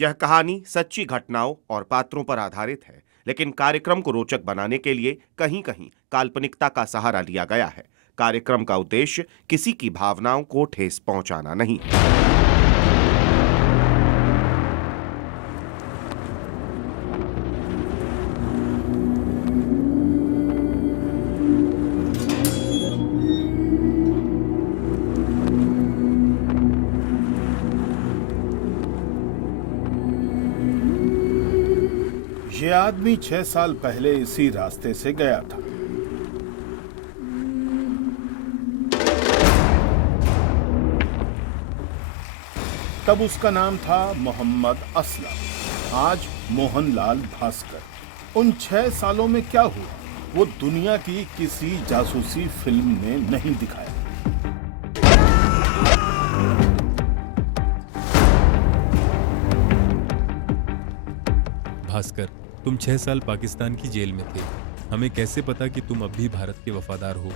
यह कहानी सच्ची घटनाओं और पात्रों पर आधारित है, लेकिन कार्यक्रम को रोचक बनाने के लिए कहीं कहीं काल्पनिकता का सहारा लिया गया है। कार्यक्रम का उद्देश्य किसी की भावनाओं को ठेस पहुंचाना नहीं है। ये आदमी 6 साल पहले इसी रास्ते से गया था। तब उसका नाम था मोहम्मद असलम, आज मोहनलाल भास्कर। उन 6 सालों में क्या हुआ, वो दुनिया की किसी जासूसी फिल्म ने नहीं दिखाया। भास्कर, तुम 6 साल पाकिस्तान की जेल में थे। हमें कैसे पता कि तुम अब भी भारत के वफादार हो?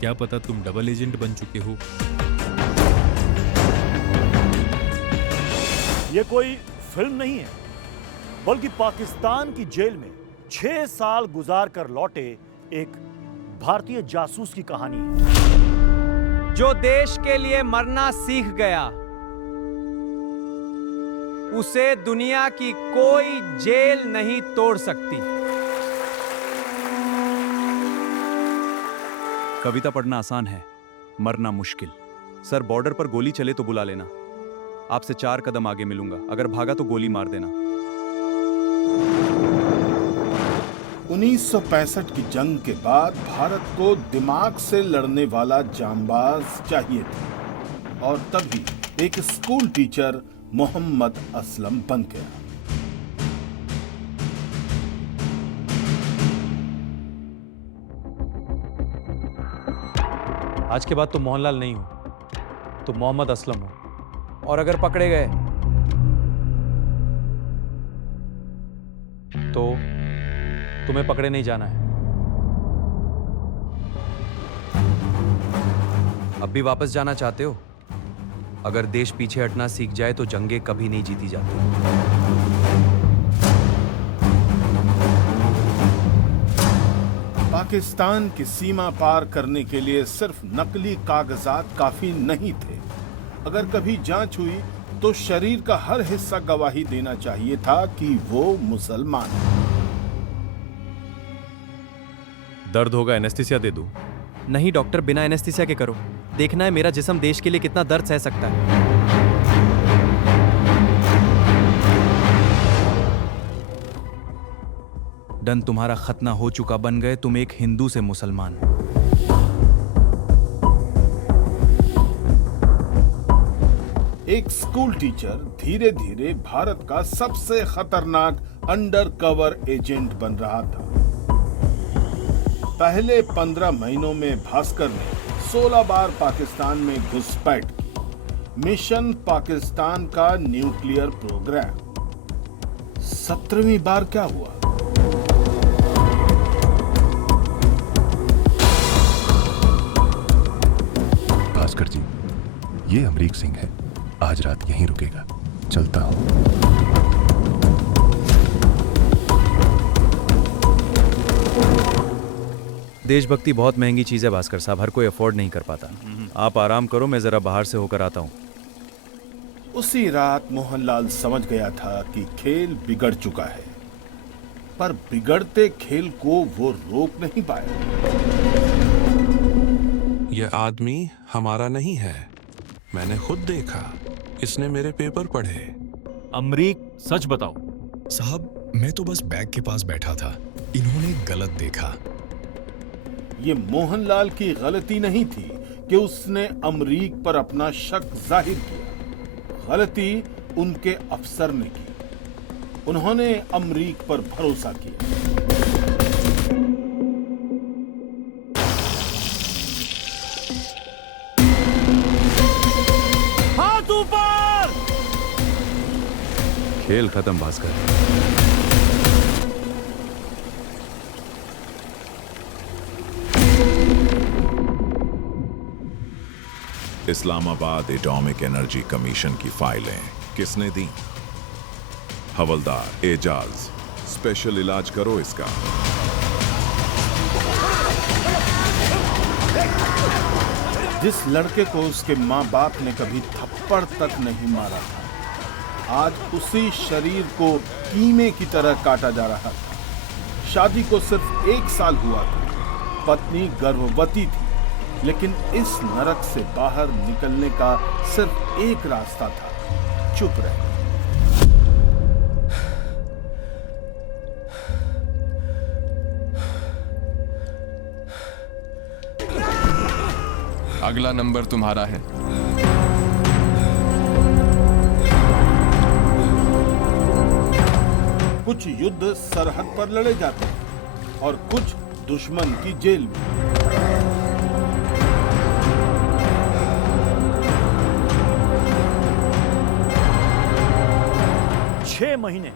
क्या पता तुम डबल एजेंट बन चुके हो? ये कोई फिल्म नहीं है, बल्कि पाकिस्तान की जेल में 6 साल गुजार कर लौटे एक भारतीय जासूस की कहानी है। जो देश के लिए मरना सीख गया, उसे दुनिया की कोई जेल नहीं तोड़ सकती। कविता पढ़ना आसान है, मरना मुश्किल। सर, बॉर्डर पर गोली चले तो बुला लेना। आपसे 4 कदम आगे मिलूंगा, अगर भागा तो गोली मार देना। 1965 की जंग के बाद भारत को दिमाग से लड़ने वाला जांबाज चाहिए था, और तभी एक स्कूल टीचर मोहम्मद असलम बन गया। आज के बाद तुम मोहनलाल नहीं हो, तुम मोहम्मद असलम हो। और अगर पकड़े गए तो तुम्हें पकड़े नहीं जाना है। अब भी वापस जाना चाहते हो? अगर देश पीछे हटना सीख जाए तो जंगें कभी नहीं जीती जाती। पाकिस्तान की सीमा पार करने के लिए सिर्फ नकली कागजात काफी नहीं थे। अगर कभी जांच हुई तो शरीर का हर हिस्सा गवाही देना चाहिए था कि वो मुसलमान है। दर्द होगा, एनेस्थीसिया दे दूं? नहीं डॉक्टर, बिना एनेस्थीसिया के करो। देखना है मेरा जिस्म देश के लिए कितना दर्द सह सकता है। डन तुम्हारा खतना हो चुका, बन गए तुम एक हिंदू से मुसलमान। एक स्कूल टीचर धीरे धीरे भारत का सबसे खतरनाक अंडरकवर एजेंट बन रहा था। पहले 15 महीनों में भास्कर ने 16 बार पाकिस्तान में घुसपैठ की। मिशन पाकिस्तान का न्यूक्लियर प्रोग्राम। 17वीं बार क्या हुआ? भास्कर जी, ये अमरीक सिंह है। आज रात यहीं रुकेगा। चलता हूं। देशभक्ति बहुत महंगी चीज है भास्कर साहब, हर कोई अफोर्ड नहीं कर पाता। आप आराम करो, मैं जरा बाहर से होकर आता हूं। उसी रात मोहनलाल समझ गया था कि खेल बिगड़ चुका है, पर बिगड़ते खेल को वो रोक नहीं पाया। यह आदमी हमारा नहीं है, मैंने खुद देखा। इसने मेरे पेपर पढ़े। अमरीक, सच बताओ। साहब, मैं तो बस बैग के पास बैठा था, इन्होंने गलत देखा। ये मोहनलाल की गलती नहीं थी कि उसने अमरीक पर अपना शक जाहिर किया। गलती उनके अफसर ने की। उन्होंने अमरीक पर भरोसा किया। हाथ ऊपर! खेल खत्म Bhaskar. Islamabad atomic energy commission की फाइलें किसने दी? हवलदार एजाज, स्पेशल इलाज करो इसका। जिस लड़के को उसके माँ बाप ने कभी थप्पड़ तक नहीं मारा था, आज उसी शरीर को कीमे की तरह काटा जा रहा था। शादी को सिर्फ 1 साल हुआ था, पत्नी गर्भवती थी, लेकिन इस नरक से बाहर निकलने का सिर्फ एक रास्ता था, चुप रहना। अगला नंबर तुम्हारा है। कुछ युद्ध सरहद पर लड़े जाते हैं और कुछ दुश्मन की जेल में। 6 महीने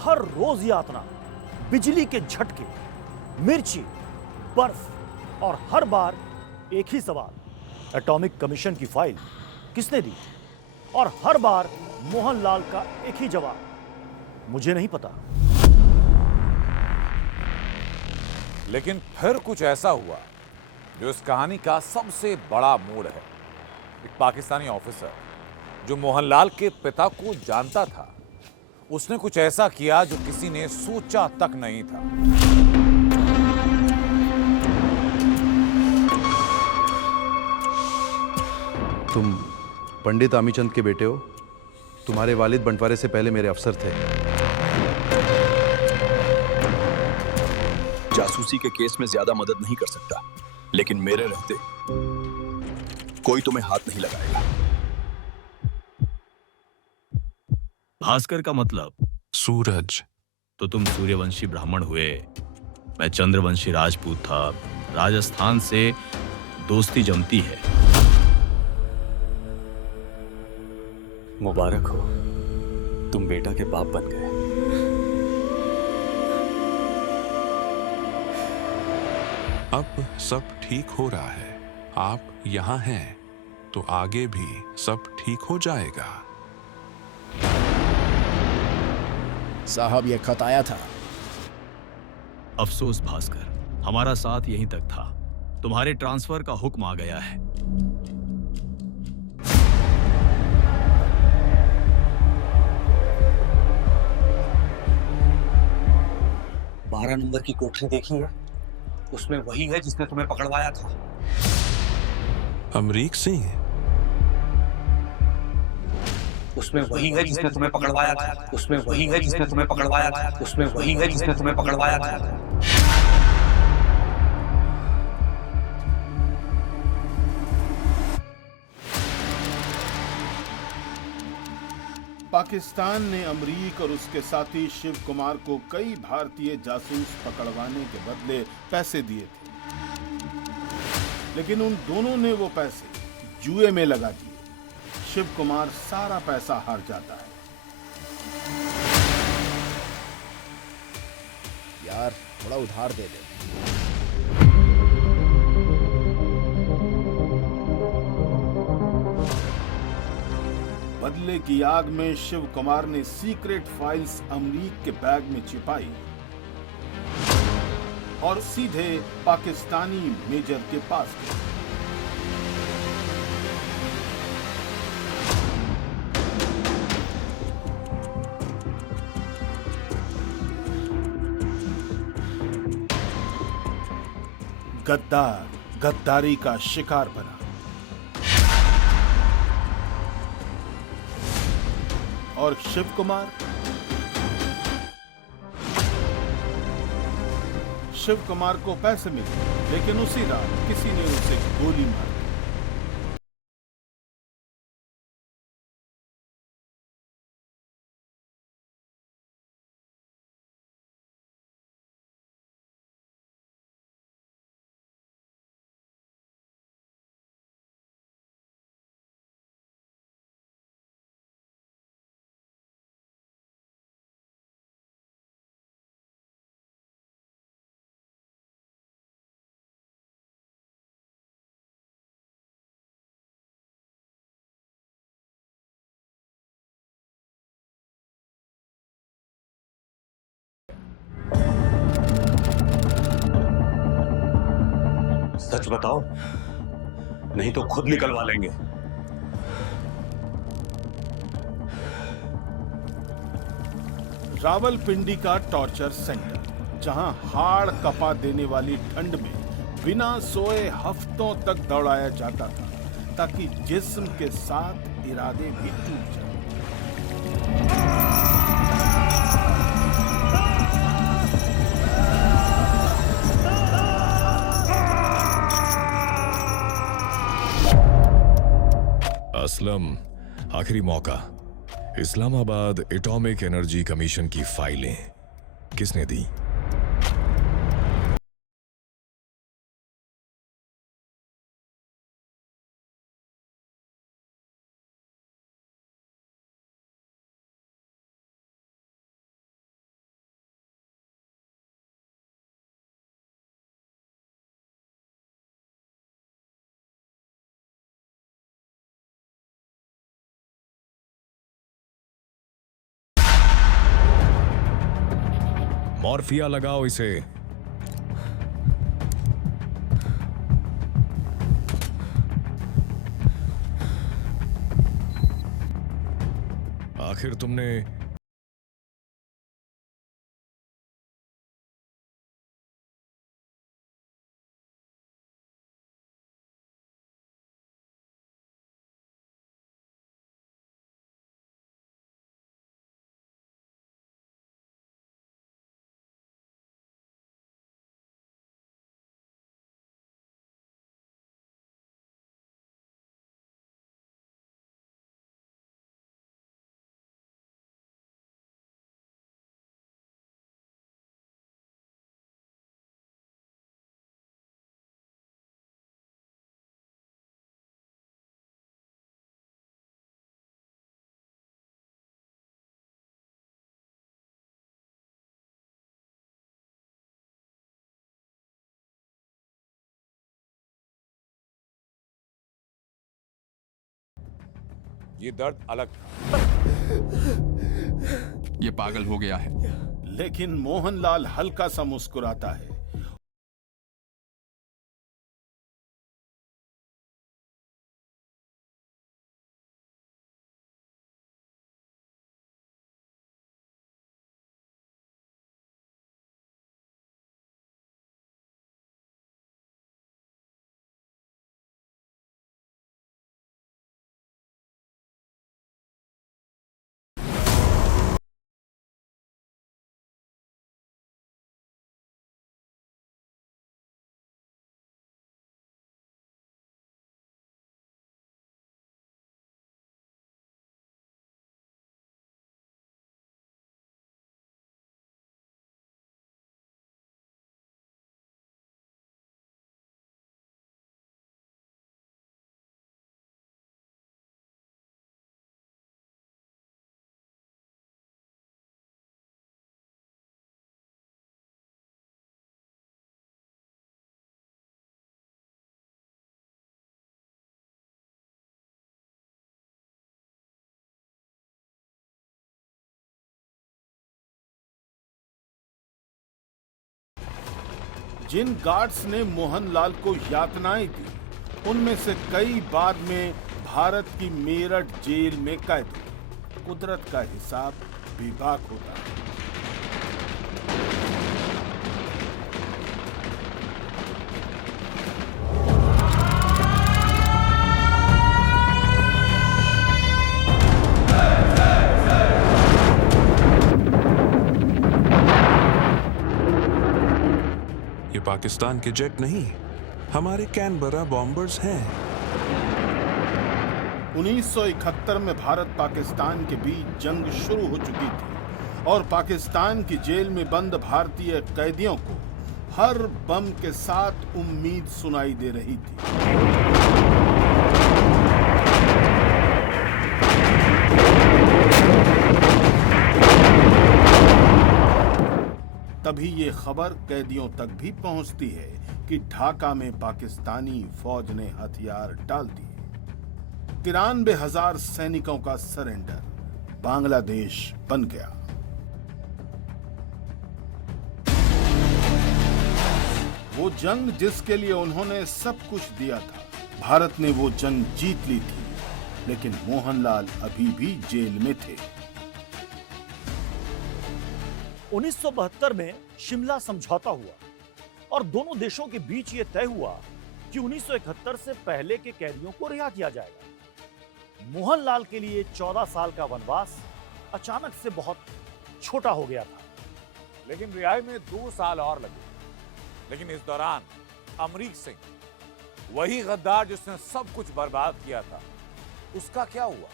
हर रोज यातना, बिजली के झटके, मिर्ची, बर्फ और हर बार एक ही सवाल, एटॉमिक कमीशन की फाइल किसने दी? और हर बार मोहनलाल का एक ही जवाब, मुझे नहीं पता। लेकिन फिर कुछ ऐसा हुआ जो इस कहानी का सबसे बड़ा मोड़ है। एक पाकिस्तानी ऑफिसर जो मोहनलाल के पिता को जानता था, उसने कुछ ऐसा किया जो किसी ने सोचा तक नहीं था। तुम पंडित आमीचंद के बेटे हो। तुम्हारे वालिद बंटवारे से पहले मेरे अफसर थे। जासूसी के केस में ज्यादा मदद नहीं कर सकता, लेकिन मेरे रहते कोई तुम्हें हाथ नहीं लगाएगा। भास्कर का मतलब सूरज। तो तुम सूर्यवंशी ब्राह्मण हुए, मैं चंद्रवंशी राजपूत था। राजस्थान से दोस्ती जमती है। मुबारक हो, तुम बेटा के बाप बन गए। अब सब ठीक हो रहा है। आप यहाँ हैं तो आगे भी सब ठीक हो जाएगा। साहब, ये खत आया था। अफसोस भास्कर, हमारा साथ यहीं तक था। तुम्हारे ट्रांसफर का हुक्म आ गया है। 12 नंबर की कोठरी देखी है? उसमें वही है जिसने तुम्हें पकड़वाया था। अमरीक सिंह? उसमें वही है जिसने तुम्हें पकड़वाया था। उसमें वही है जिसने तुम्हें पकड़वाया था। उसमें वही है जिसने तुम्हें पकड़वाया था। पाकिस्तान ने अमरीक और उसके साथी शिव कुमार को कई भारतीय जासूस पकड़वाने के बदले पैसे दिए थे, लेकिन उन दोनों ने वो पैसे जुए में लगा दिए। शिव कुमार सारा पैसा हार जाता है। यार, थोड़ा उधार दे दे। बदले की आग में शिव कुमार ने सीक्रेट फाइल्स अमरीक के बैग में छिपाई और सीधे पाकिस्तानी मेजर के पास गए। गद्दार गद्दारी का शिकार बना और शिव कुमार को पैसे मिले, लेकिन उसी रात किसी ने उसे गोली मारी। सच बताओ, नहीं तो खुद निकलवा लेंगे। रावलपिंडी का टॉर्चर सेंटर, जहां हाड़ कपा देने वाली ठंड में बिना सोए हफ्तों तक दौड़ाया जाता था, ताकि जिस्म के साथ इरादे भी टूट जाएं। असलम, आखिरी मौका। इस्लामाबाद एटॉमिक एनर्जी कमीशन की फाइलें किसने दी? मॉर्फिया लगाओ इसे। आखिर तुमने ये दर्द अलग था। ये पागल हो गया है। लेकिन मोहनलाल हल्का सा मुस्कुराता है। जिन गार्ड्स ने मोहनलाल को यातनाएं दी, उनमें से कई बाद में भारत की मेरठ जेल में कैद हुए। कुदरत का हिसाब बेबाक होता है। पाकिस्तान के जेट नहीं, हमारे कैनबरा बॉम्बर्स हैं। 1971 में भारत पाकिस्तान के बीच जंग शुरू हो चुकी थी और पाकिस्तान की जेल में बंद भारतीय कैदियों को हर बम के साथ उम्मीद सुनाई दे रही थी। तभी ये खबर कैदियों तक भी पहुंचती है कि ढाका में पाकिस्तानी फौज ने हथियार डाल दिए। 93,000 सैनिकों का सरेंडर, बांग्लादेश बन गया। वो जंग जिसके लिए उन्होंने सब कुछ दिया था, भारत ने वो जंग जीत ली थी, लेकिन मोहनलाल अभी भी जेल में थे। 1972 में शिमला समझौता हुआ और दोनों देशों के बीच यह तय हुआ कि 1971 से पहले के कैदियों को रिहा किया जाएगा। मोहनलाल के लिए 14 साल का वनवास अचानक से बहुत छोटा हो गया था, लेकिन रिहाई में 2 साल और लगे। लेकिन इस दौरान अमरीक सिंह, वही गद्दार जिसने सब कुछ बर्बाद किया था, उसका क्या हुआ?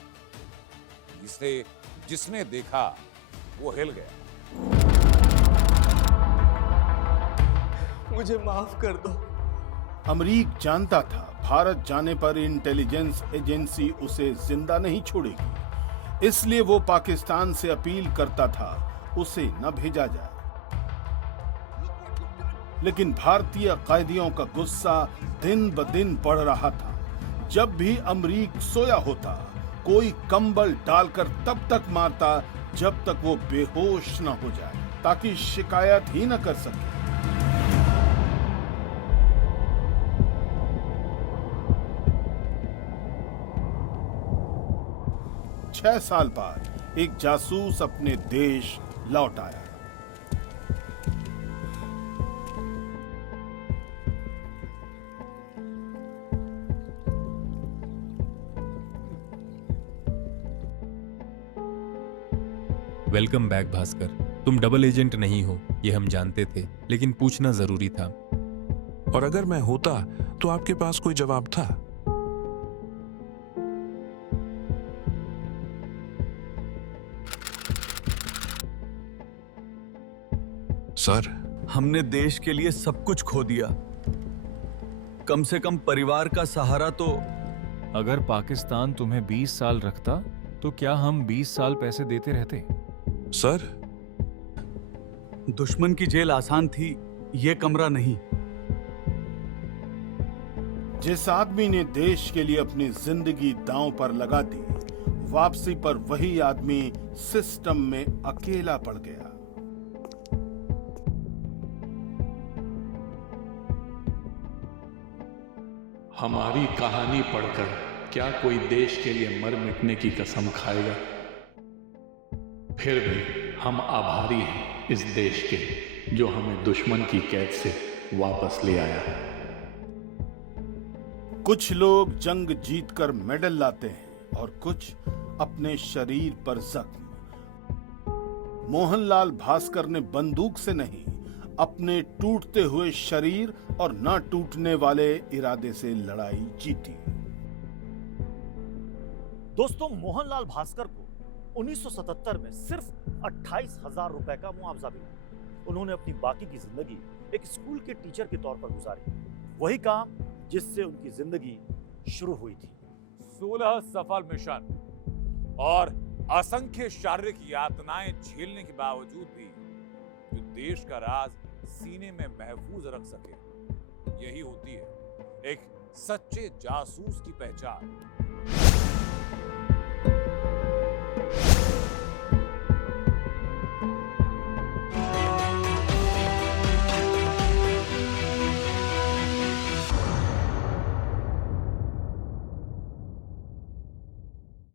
जिसने देखा वो हिल गया। मुझे माफ कर दो। अमरीक जानता था भारत जाने पर इंटेलिजेंस एजेंसी उसे जिंदा नहीं छोड़ेगी, इसलिए वो पाकिस्तान से अपील करता था उसे न भेजा जाए। लेकिन भारतीय कैदियों का गुस्सा दिन ब दिन बढ़ रहा था। जब भी अमरीक सोया होता, कोई कंबल डालकर तब तक मारता जब तक वो बेहोश न हो जाए, ताकि शिकायत ही न कर सके। छह साल बाद एक जासूस अपने देश लौट आया। Welcome back Bhaskar. तुम डबल एजेंट नहीं हो, ये हम जानते थे, लेकिन पूछना जरूरी था। और अगर मैं होता तो आपके पास कोई जवाब था? सर, हमने देश के लिए सब कुछ खो दिया। कम से कम परिवार का सहारा तो। अगर पाकिस्तान तुम्हें 20 साल रखता तो क्या हम 20 साल पैसे देते रहते? सर, दुश्मन की जेल आसान थी, ये कमरा नहीं। जिस आदमी ने देश के लिए अपनी जिंदगी दांव पर लगा दी, वापसी पर वही आदमी सिस्टम में अकेला पड़ गया। हमारी कहानी पढ़कर क्या कोई देश के लिए मर मिटने की कसम खाएगा? फिर भी हम आभारी हैं इस देश के, जो हमें दुश्मन की कैद से वापस ले आया। कुछ लोग जंग जीतकर मेडल लाते हैं और कुछ अपने शरीर पर जख्म। मोहनलाल भास्कर ने बंदूक से नहीं, अपने टूटते हुए शरीर और न टूटने वाले इरादे से लड़ाई जीती। दोस्तों, मोहनलाल भास्कर को 1977 में सिर्फ 28,000 रुपए का मुआवजा मिला। उन्होंने अपनी बाकी की जिंदगी एक स्कूल के टीचर के तौर पर गुजारी, वही काम जिससे उनकी जिंदगी शुरू हुई थी। 16 सफल मिशन और असंख्य शारीरिक यातनाएं झेलने के बावजूद भी जो देश का राज सीने में महफूज रख सके, यही होती है एक सच्चे जासूस की पहचान।